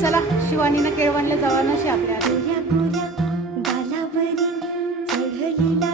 चला शिवानीनं केळवणला जावा नशी आपल्या गोऱ्या गोऱ्या गालावरी चढलेला